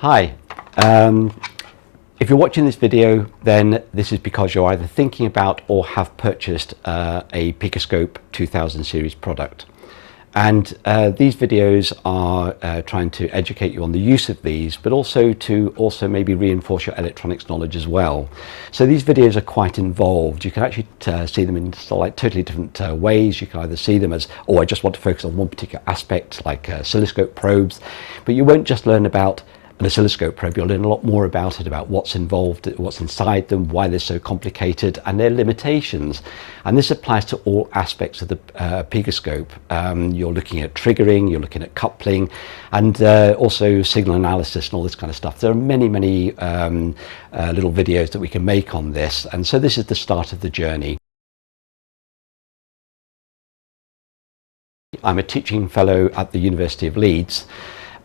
Hi, if you're watching this video, then this is because you're either thinking about or have purchased a PicoScope 2000 series product. And these videos are trying to educate you on the use of these, but also to maybe reinforce your electronics knowledge as well. So these videos are quite involved. You can actually see them in totally different ways. You can either see them as, oh, I just want to focus on one particular aspect, like oscilloscope probes, but you won't just learn about an oscilloscope probe. You'll learn a lot more about it, about what's involved, what's inside them, why they're so complicated, and their limitations. And this applies to all aspects of the PicoScope. You're looking at triggering, you're looking at coupling, and also signal analysis and all this kind of stuff. There are many little videos that we can make on this, and so this is the start of the journey. I'm a teaching fellow at the University of Leeds,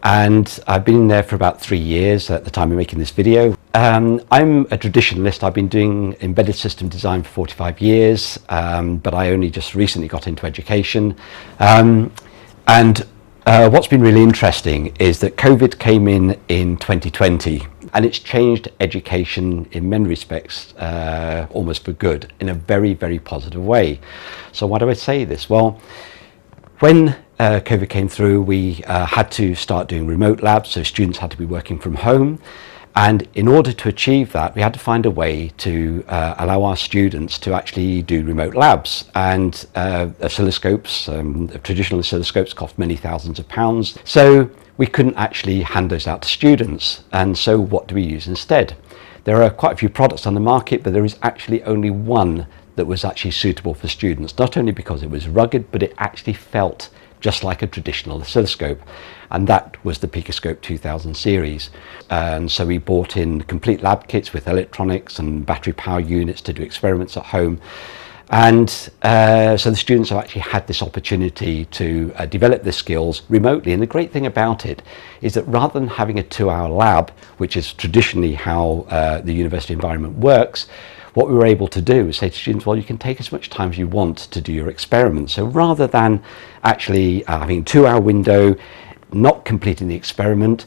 and I've been in there for about 3 years at the time of making this video. I'm a traditionalist. I've been doing embedded system design for 45 years, but I only just recently got into education. What's been really interesting is that COVID came in 2020, and it's changed education in many respects, almost for good, in a very, very positive way. So why do I say this? Well, when COVID came through, we had to start doing remote labs, so students had to be working from home. And in order to achieve that, we had to find a way to allow our students to actually do remote labs. And oscilloscopes, traditional oscilloscopes, cost many thousands of pounds. So we couldn't actually hand those out to students. And so what do we use instead? There are quite a few products on the market, but there is actually only one that was actually suitable for students, not only because it was rugged, but it actually felt just like a traditional oscilloscope, and that was the PicoScope 2000 series. And so we bought in complete lab kits with electronics and battery power units to do experiments at home. And so the students have actually had this opportunity to develop their skills remotely. And the great thing about it is that rather than having a 2-hour lab, which is traditionally how the university environment works, what we were able to do is say to students, well, you can take as much time as you want to do your experiment. So rather than actually having a 2-hour window, not completing the experiment,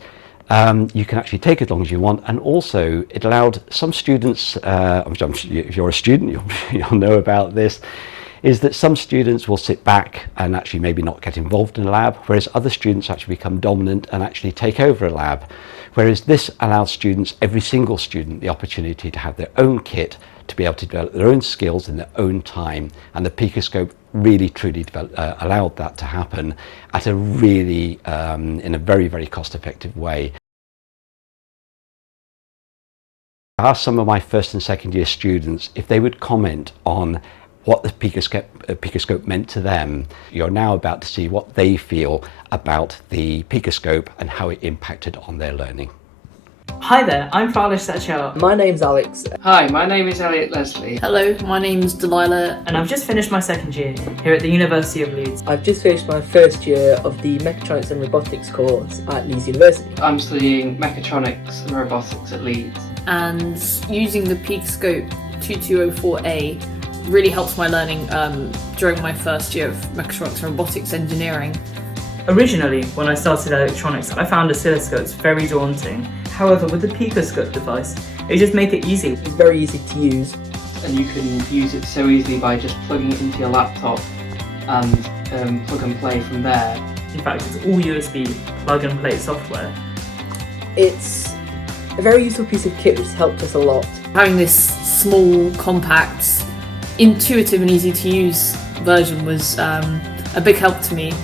you can actually take as long as you want. And also it allowed some students, if you're a student, you'll know about this, is that some students will sit back and actually maybe not get involved in a lab, whereas other students actually become dominant and actually take over a lab. Whereas this allows students, every single student, the opportunity to have their own kit, to be able to develop their own skills in their own time. And the PicoScope really truly allowed that to happen at a really, in a very, very cost-effective way. I asked some of my first and second year students if they would comment on what the PicoScope meant to them. You're now about to see what they feel about the PicoScope and how it impacted on their learning. Hi there, I'm Falish Satchel. My name's Alex. Hi, my name is Elliot Leslie. Hello, my name's Delilah. And I've just finished my second year here at the University of Leeds. I've just finished my first year of the Mechatronics and Robotics course at Leeds University. I'm studying Mechatronics and Robotics at Leeds. And using the PicoScope 2204A really helped my learning during my first year of Mechatronics and Robotics engineering. Originally, when I started electronics, I found oscilloscopes very daunting. However, with the PicoScope device, it just made it easy. It's very easy to use. And you can use it so easily by just plugging it into your laptop and plug and play from there. In fact, it's all USB plug and play software. It's a very useful piece of kit which has helped us a lot. Having this small, compact, intuitive and easy to use version was a big help to me.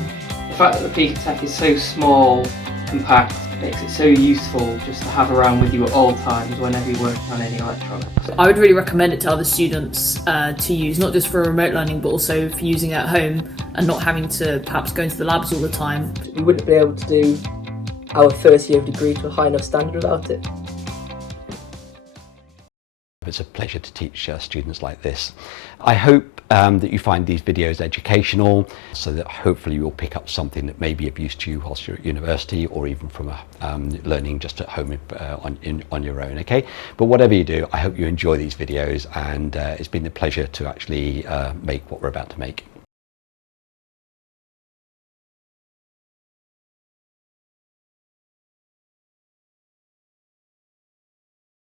The fact that the Picotech is so small, compact, makes it so useful just to have around with you at all times whenever you're working on any electronics. I would really recommend it to other students to use, not just for remote learning, but also for using it at home and not having to perhaps go into the labs all the time. We wouldn't be able to do our first year of degree to a high enough standard without it. It's a pleasure to teach students like this. I hope that you find these videos educational, so that hopefully you'll pick up something that may be of use to you whilst you're at university, or even from learning just at home on your own, okay? But whatever you do, I hope you enjoy these videos, and it's been a pleasure to actually make what we're about to make.